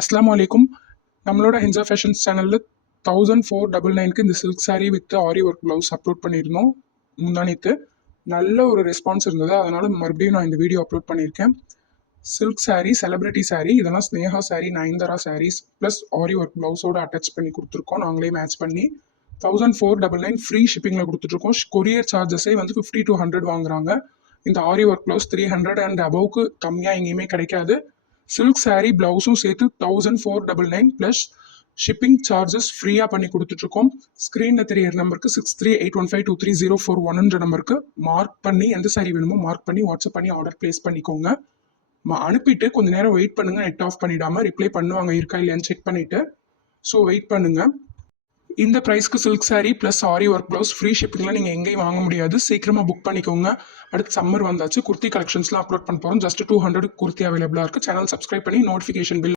அஸ்ஸலாமு அலைக்கும். நம்மளோட ஹின்சா ஃபேஷன்ஸ் சேனலில் 1499க்கு இந்த silk saree with aari work blouse upload பண்ணியிருந்தோம் முந்தானித்து. நல்ல ஒரு ரெஸ்பான்ஸ் இருந்தது, அதனால் மறுபடியும் நான் இந்த வீடியோ அப்லோட் பண்ணியிருக்கேன். சில்க் saree, செலிபிரிட்டி saree, இதெல்லாம் Sneha saree, Nayanthara sarees plus aari ஒர்க் ப்ளவுஸோடு அட்டாச் பண்ணி கொடுத்துருக்கோம். நாங்களே மேட்ச் பண்ணி 1499 ஃப்ரீ ஷிப்பிங்கில் கொடுத்துட்ருக்கோம். கொரியர் சார்ஜஸே வந்து 50 to 100 வாங்குறாங்க. இந்த ஆரி ஒர்க் ப்ளவுஸ் 300 அண்ட் அபவுக்கு கம்மியாக எங்கேயுமே கிடைக்காது. சில்க் saree ப்ளவுஸும் சேர்த்து 1499 ப்ளஸ் ஷிப்பிங் சார்ஜஸ் ஃப்ரீயாக பண்ணி கொடுத்துட்ருக்கோம். ஸ்க்ரீனில் தெரியிற நம்பருக்கு 6381523041 நம்பருக்கு மார்க் பண்ணி எந்த saree வேணுமோ மார்க் பண்ணி வாட்ஸ்அப் பண்ணி ஆர்டர் ப்ளேஸ் பண்ணிக்கோங்க. அனுப்பிட்டு கொஞ்சம் நேரம் வெயிட் பண்ணுங்கள். நெட் ஆஃப் பண்ணிடாமல் ரிப்ளை பண்ணுவாங்க, இருக்கா இல்லையான்னு செக் பண்ணிவிட்டு. ஸோ வெயிட் பண்ணுங்கள். இந்த ப்ரைஸ்க்கு silk saree plus aari work blouse free ஷிப்பிங்கில் நீங்கள் எங்கேயும் வாங்க முடியாது. சீக்கிரமாக புக் பண்ணிக்கோங்க. அடுத்து சம்மர் வந்தாச்சு, குர்த்தி கலெக்ஷன்ஸ்லாம் அப்லோட் பண்ண போகிறோம். ஜஸ்ட் 200 குர்த்தி அவைலபிளாக இருக்குது. சேனல் சப்ஸ்கிரைப் பண்ணி நோட்டிஃபிகேஷன் பில்